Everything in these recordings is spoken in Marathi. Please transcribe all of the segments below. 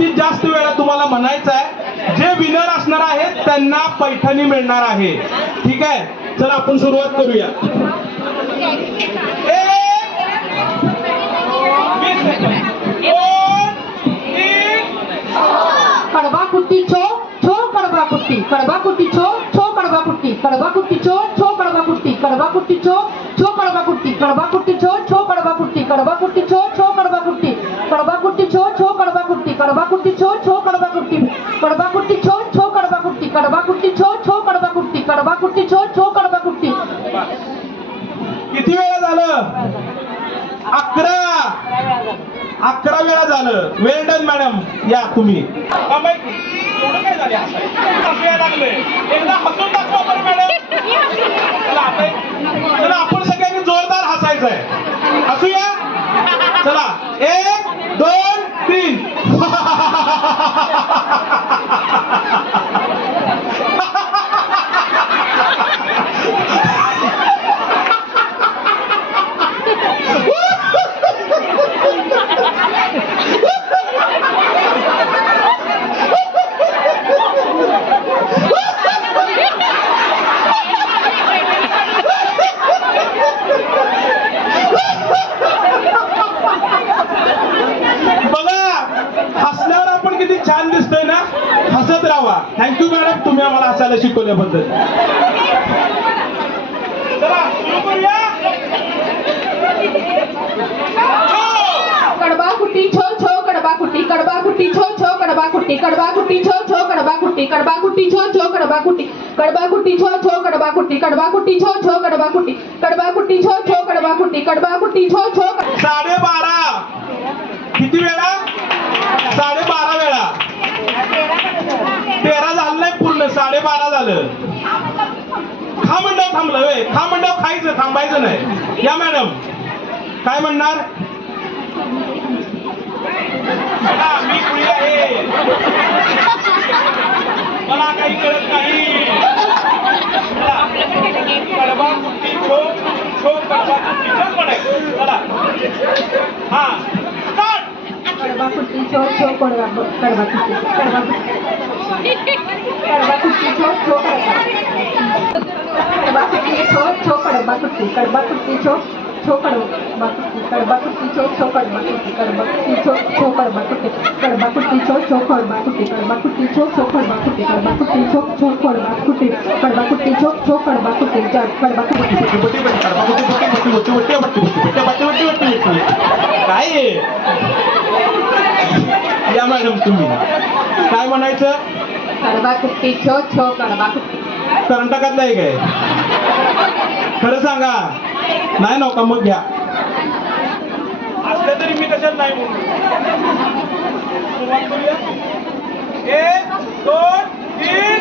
जास्तीत जास्त वेळा तुम्हाला म्हणायचं आहे. जे विनर असणार आहेत त्यांना पैठणी मिळणार आहे. ठीक आहे, चला आपण सुरुवात करूया. कडबा कुट्टी छो छो कडबा कुट्टी कडबा कुट्टी छो छो कडबा कुट्टी कडबा कुट्टी छो छो कडबा कुट्टी कडबा कुट्टी छो छो कडबा कुट्टी कडबा कुट्टी छो छो कडबा कुट्टी कडबा कुट्टी छो छो कडबा कुट्टी कडबा कुट्टी छो छो कडबा कुट्टी कडबा कुट्टी छो छो कडबा कुट्टी कडबा कुट्टी छो छो कडबा कुट्टी कडबा कुट्टी छो छो कडबा कुट्टी कडबा कुट्टी छो छो कडबा कुट्टी. किती वेळा झालं? 11 वेळा झालं. वेल डन मॅडम. या तुम्ही एवढं काय झाले हसायला लागले. एकदा हसून दाखवा बरं मॅडम. चला आपण सगळ्यांनी जोरदार हसायचं आहे. हसूया. चला 1 2 3. छान दिसतोय ना. हसत राहा. थँक्यू मॅडम, तुम्ही आम्हाला हसायला शिकवल्याबद्दल. चला सुरू करूया. कडबा कुट्टी छो छो कडबा कुट्टी कडबा कुट्टी छो छो कडबा कुट्टी कडबा कुट्टी छो छो कडबा कुट्टी कडबा कुट्टी छो छो कडबा कुट्टी कडबा कुट्टी छो छो कडबा कुट्टी कडबा कुट्टी छो छो कडबा कुट्टी कडबा कुट्टी छो छो कडबा कुट्टी कडबा कुट्टी छो छो. 12.5. किती वेळा? 12.5 वेळा. 13 झालं नाही पूर्ण, 12.5 झालं. खा मंडळ थांबलं वे. खा मंडळ खायचं, थांबायचं नाही. या मॅडम काय म्हणणार? मी कुणी आहे, मला काही कळत नाही. कडबा कुट्टी छो छो कडबा कुट्टी छो म्हणायचं. चला हा स्टार्ट. कडबा कुट्टी छो छो कडबा कडबा कुट्टी कडबा कडबा कुट्टी छो छो कडबा कुट्टी छो छो कडबा कुट्टी कडबा कुट्टी छो छो कडबा कुट्टी कडबा कुट्टी छो छो कडबा कुट्टी कडबा कुट्टी छो छो कडबा कुट्टी कडबा कुट्टी छो छो कडबा कुट्टी कडबा कुट्टी छो छो कडबा कुट्टी कडबा कुट्टी छो छो कडबा कुट्टी कडबा कुट्टी छो छो कडबा कुट्टी कडबा कुट्टी. काय या मॅडम तुम्ही काय म्हणायचं? कडबा कुट्टी छो छो कडबा कुट्टी. कर्नाटकात नाही काय? खरं सांगा. नाही नका मग घ्या. असलं तरी मी कशात नाही म्हणून. सुरुवात करूया. 1 2 3.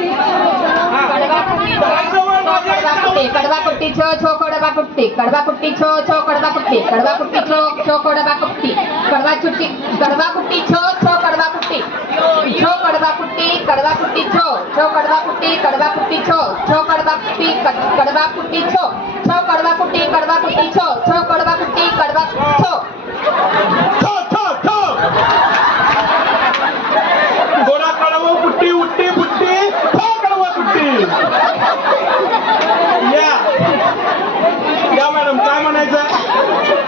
कडबा कुट्टी छो छो कडबा कुट्टी कडबा कुट्टी छो छो कडबा कुट्टी कडबा कुट्टी छो छो कडबा कुट्टी कडबा कुट्टी कडबा कुट्टी छो छो कडबा कुट्टी छो कडबा कुट्टी कडबा कुट्टी छो छो कडबा कुट्टी कडबा कुट्टी छो छो कडबा कुट्टी कडबा कुट्टी छो छो कडबा कुट्टी कडबा कुट्टी छो छो कडबा कुट्टी कडबा छो छो छो छो. गोडा कडवा कुट्टी उट्टी बुट्टी छो कडवा कुट्टी. या मॅडम काय म्हणायचं?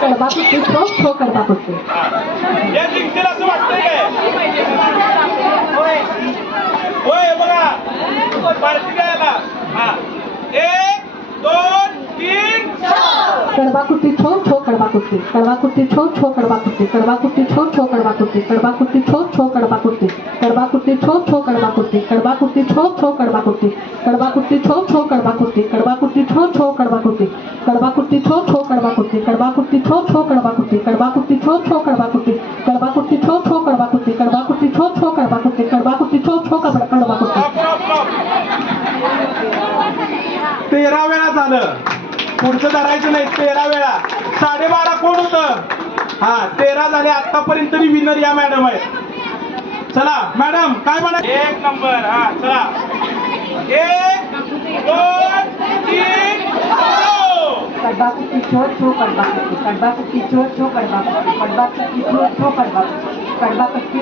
कडबा कुट्टी छो छो कडबा कुट्टी. या जिंकतील असं वाटतंय काय? होय बघा पार्टी द्यायला. हा 1 2 3. कडबा कुट्टी छो छो कडबा कुट्टी कडबा कुट्टी छो छो कडबा कुट्टी कडबा कुट्टी छो छो कडबा कुट्टी कडबा कुट्टी छो छो कडबा कुट्टी कडबा कुट्टी छो छो कडबा कुट्टी कडबा कुट्टी छो छो कडबा कुट्टी कडबा कुट्टी छो छो कडबा कुट्टी कडबा कुट्टी छो छो कडबा कुट्टी कडबा कुट्टी छो छो कडबा कुट्टी कडबा कुट्टी छो छो कडबा कुट्टी कडबा कुट्टी छो छो कडबा कुट्टी कडबा कुट्टी छो छो कडबा कुट्टी कडबा कुट्टी छो छो कडबा कुट्टी कडबा कुट्टी छो छो कडबा कुट्टी. 13 वेळा झालं. पुढचं धरायचं नाही. 13 वेळा. 12.5 कोण होतं? हा 13 झाले आतापर्यंत. तरी विनर या मॅडम आहे. चला मॅडम काय म्हणा? 1 नंबर. हा चला 1 2 3. कडबा कुट्टी छो छो कडबा कुट्टी कडबा कुट्टी छो छो कडबा कुट्टी कडबा कुट्टी छो छो कडबा कुट्टी कडबा कुट्टी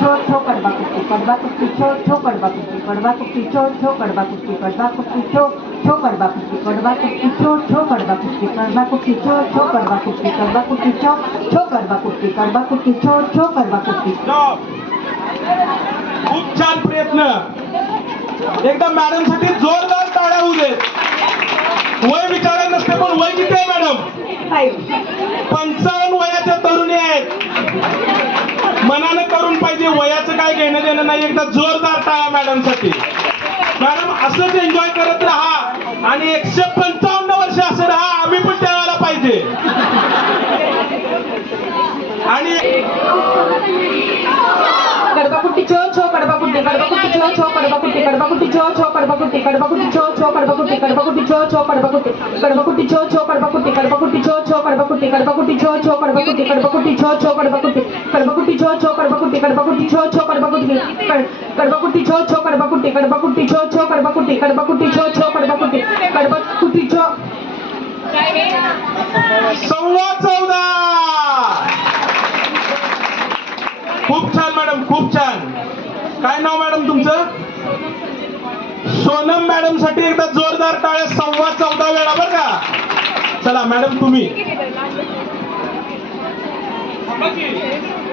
छो छो कडबा कुट्टी कडबा कुट्टी छो छो कडबा कुट्टी कडबा कुट्टी छो छो कडबा कुट्टी कडबा कुट्टी छो छो कडबा कुट्टी कडबा कुट्टी छो छो कडबा कुट्टी कडबा कुट्टी छो छो कडबा कुट्टी कडबा कुट्टी छो छो कडबा कुट्टी कडबा कुट्टी छो छो कडबा कुट्टी. खूप छान प्रयत्न. एकदा मॅडम साठी जोरदार टाळ्या होऊ देत. वय विचारायला नसते पण वय किती आहे मॅडम? 55 वयाच्या तरुणी आहेत. मनानं करून पाहिजे, वयाचं काय घेणं देणं नाही. एकदा जोरदार टाळ्या मॅडम साठी. मॅडम असंच एन्जॉय करत राहा आणि 155 वर्ष असं राहा. आम्ही पण त्यावेळेला पाहिजे. आणि कडबा कुट्टी छो छो कडबा कुट्टी कडबा कुट्टी छो छो कडबा कुट्टी कडबा कुट्टी छो छो कडबा कुट्टी कडबा कुट्टी छो छो कडबा कुट्टी कडबा कुट्टी छो छो कडबा कुट्टी कडबा कुट्टी छो छो कडबा कुट्टी कडबा कुट्टी छो छो कडबा कुट्टी कडबा कुट्टी छो छो कडबा कुट्टी कडबा कुट्टी छो छो कडबा कुट्टी कडबा कुट्टी छो छो कडबा कुट्टी कडबा कुट्टी छो छो कडबा कुट्टी कडबा कुट्टी छो छो कडबा कुट्टी कडबा कुट्टी छो छो कडबा कुट्टी कडबा कुट्टी छो छो कडबा कुट्टी कडबा कुट्टी छो. 14.15. खूप छान मॅडम, खूप छान. काय नाव मॅडम तुमचं? सोनम मॅडम साठी एकदा जोरदार टाळ्या. 14.15 वेळा बरं का. चला मॅडम तुम्ही.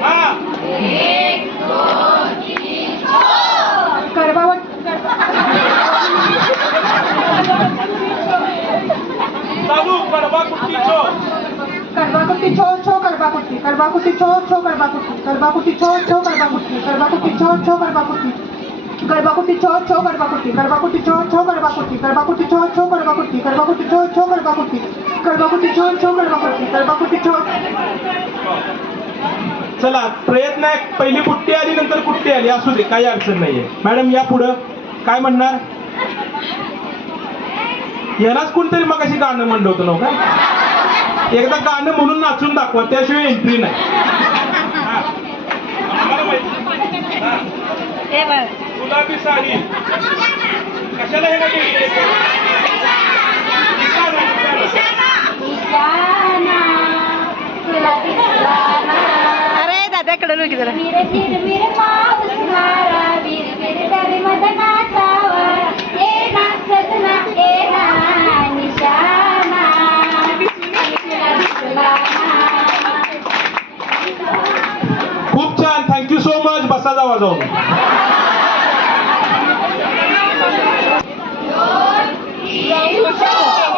हा कडबा चालू. कडबा कुट्टी छो. कडबा कुट्टी छो छो कडबा कुट्टी कडबा कुट्टी छो छो कडबा कुट्टी कडबा कुट्टी छो छो कडबा कुट्टी कडबा कुट्टी छो छो कडबा कुट्टी कडबा कुट्टी छो छो कडबा कुट्टी कडबा कुट्टी छो छो कडबा कुट्टी कडबा कुट्टी छो छो कडबा कुट्टी कडबा कुट्टी छो छो कडबा कुट्टी कडबा कुट्टी छो छो कडबा कुट्टी कडबा कुट्टी छो. चला प्रयत्न आहे. पहिली कुट्टी आली नंतर कुट्टी आली असू दे, काही अडचण नाहीये. मॅडम या पुढं काय म्हणणार? यालाच कोणतरी मग अशी गाणं म्हणलं होतं नव्हतं का? एकदा गाणं म्हणून नाचून दाखवा, त्याशिवाय एंट्री नाही. हा. आम्हाला माहिती. हा. गुलाबी साडी कशाला हे नाही? अरे दादाकडे लोक जरा खूप छान. Thank you so much. बसा जावा जाऊन.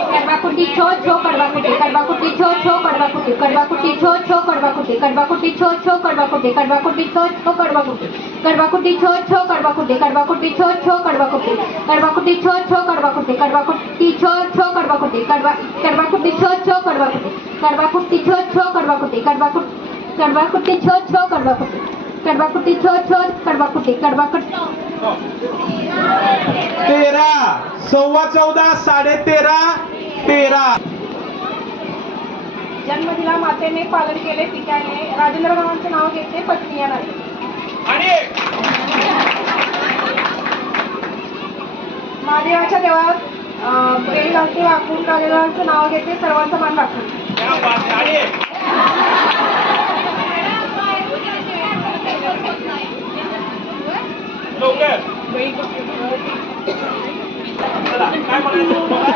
कडबा कुट्टी छो छो कडबा कुट्टी कडबा कुट्टी छो छो कडबा कुट्टी कडबा कुट्टी छो छो कडबा कुट्टी कडबा कुट्टी छो छो कडबा कुट्टी कडबा कुट्टी छो छो कडबा कुट्टी कडबा कुट्टी छो छो कडबा कुट्टी कडबा कुट्टी छो छो कडबा कुट्टी कडबा कुट्टी छो छो कडबा कुट्टी कडबा कुट्टी छो छो कडबा कुट्टी कडबा कुट्टी छो छो कडबा कुट्टी कडबा कुट्टी छो छो कडबा कुट्टी कडबा कुट्टी छो छो कडबा कुट्टी कडबा कुट्टी छो छो कडबा कुट्टी कडबा कुट्टी. 13, 14.15, 13:30, 13. जन्मदिला मातेने पालन केले पित्याने राजेंद्ररावांचं नाव घेतले पत्नी या नाते. आणि महादेवाच्या देवळात प्रेम घालते वाकून राजेंद्ररावांचं नाव घेते सर्वांचा मान राखून. क्या बात आहे. आणि लवकर. चला काय म्हणायचं तुम्हाला?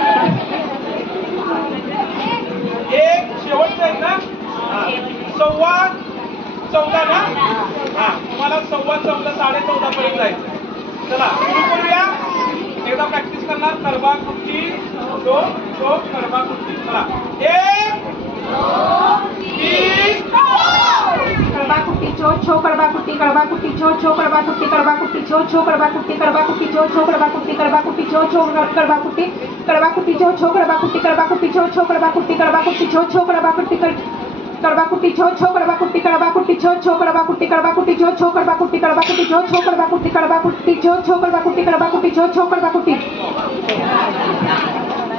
एक शेवटचं आहे ना? 14.15 ना? हा तुम्हाला 14.15, 14:30 पर्यंत जायचं. चला सुरू करूया. एकदा प्रॅक्टिस करणार. कडबा कुट्टी छो छो कडबा कुट्टी. चला 1 2 3 कडबा कुट्टी छो छो कडबा कुट्टी कडबा कुट्टी छो छो कडबा कुट्टी कडबा कुट्टी छो छो कडबा कुट्टी कडबा कुट्टी छो छो कडबा कुट्टी कडबा कुट्टी छो छो कडबा कुट्टी कडबा कुट्टी छो छो कडबा कुट्टी कडबा कुट्टी छो छो कडबा कुट्टी कडबा कुट्टी छो छो कडबा कुट्टी कडबा कुट्टी छो छो कडबा कुट्टी कडबा कुट्टी छो छो कडबा कुट्टी कडबा कुट्टी छो छो कडबा कुट्टी कडबा कुट्टी छो छो कडबा कुट्टी कडबा कुट्टी छो छो कडबा कुट्टी कडबा कुट्टी छो छो कडबा कुट्टी.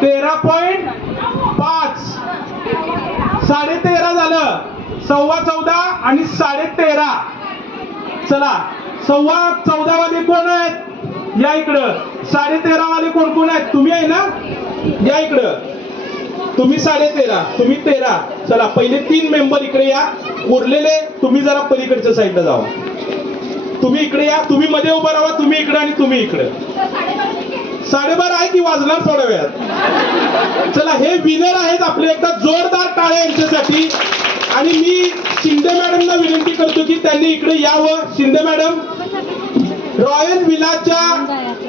13.5. 13:30 झालं. 14.15 आणि 13:30. चला 14.15 वाले कोण आहेत? या इकडं. 13:30 वाले कोण कोण आहेत? तुम्ही आहे ना? या इकडं. तुम्ही 13.5, तुम्ही 13. चला पहिले 3 मेंबर इकडे या. उरलेले तुम्ही जरा पलीकडच्या साईडला जावा. तुम्ही इकडे या, तुम्ही मध्ये उभा राहा, तुम्ही इकडे आणि तुम्ही इकडे. 12:30 आहे की वाजणार थोड्या वेळात. चला हे विनर आहेत आपले. एकदा जोरदार टाळ्या यांच्यासाठी. आणि मी शिंदे मॅडमना विनंती करतो की त्यांनी इकडे यावं. शिंदे मॅडम रॉयल विलाच्या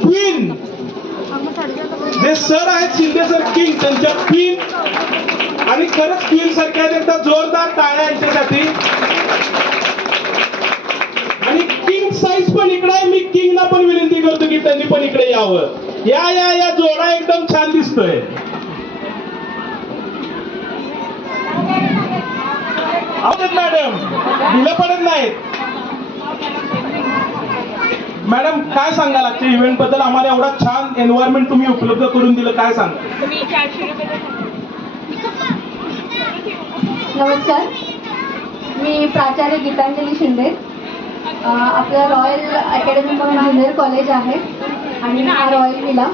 क्वीन, जे सर आहेत शिंदे सर किंग, त्यांच्या क्वीन आणि खरंच क्वीन सारख्या आहेत. एकदा जोरदार टाळ्या यांच्यासाठी. आणि किंग साईज पण इकडे आहे. मी किंगला पण विनंती करतो की त्यांनी पण इकडे यावं. या या या जोडा एकदम छान दिसतोय. मॅडम दिलं पडत नाहीत. मॅडम काय सांगाल आजच्या इव्हेंट बद्दल? आम्हाला एवढा छान एन्व्हायरमेंट तुम्ही उपलब्ध करून दिलं, काय सांगा? नमस्कार, मी प्राचार्य गीतांजली शिंदे. आपलं रॉयल अकॅडमी म्हणून ज्युनियर कॉलेज आहे आणि हा रॉयल विला.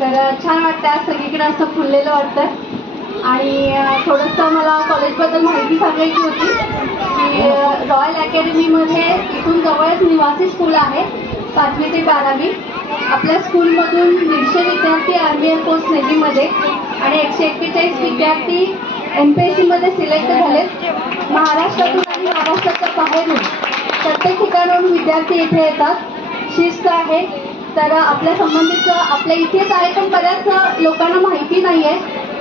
तर छान वाटतं, आज सगळीकडे असं फुललेलं वाटतं. आणि थोडंसं मला कॉलेजबद्दल माहिती सांगायची होती की रॉयल अकॅडमीमध्ये इथून जवळच निवासी स्कूल आहे 5वी ते 12वी. आपल्या स्कूलमधून 150 विद्यार्थी आर्मी एअरफोर्स नेव्हीमध्ये आणि 141 विद्यार्थी MPSCमध्ये सिलेक्ट झालेत. महाराष्ट्रातून आणि महाराष्ट्राच्या बाहेरून प्रत्येक ठिकाणाहून विद्यार्थी इथे येतात. शिस्त आहे. तर आपल्या संबंधित आपल्या इथेच आहे पण बऱ्याच लोकांना माहिती नाही आहे.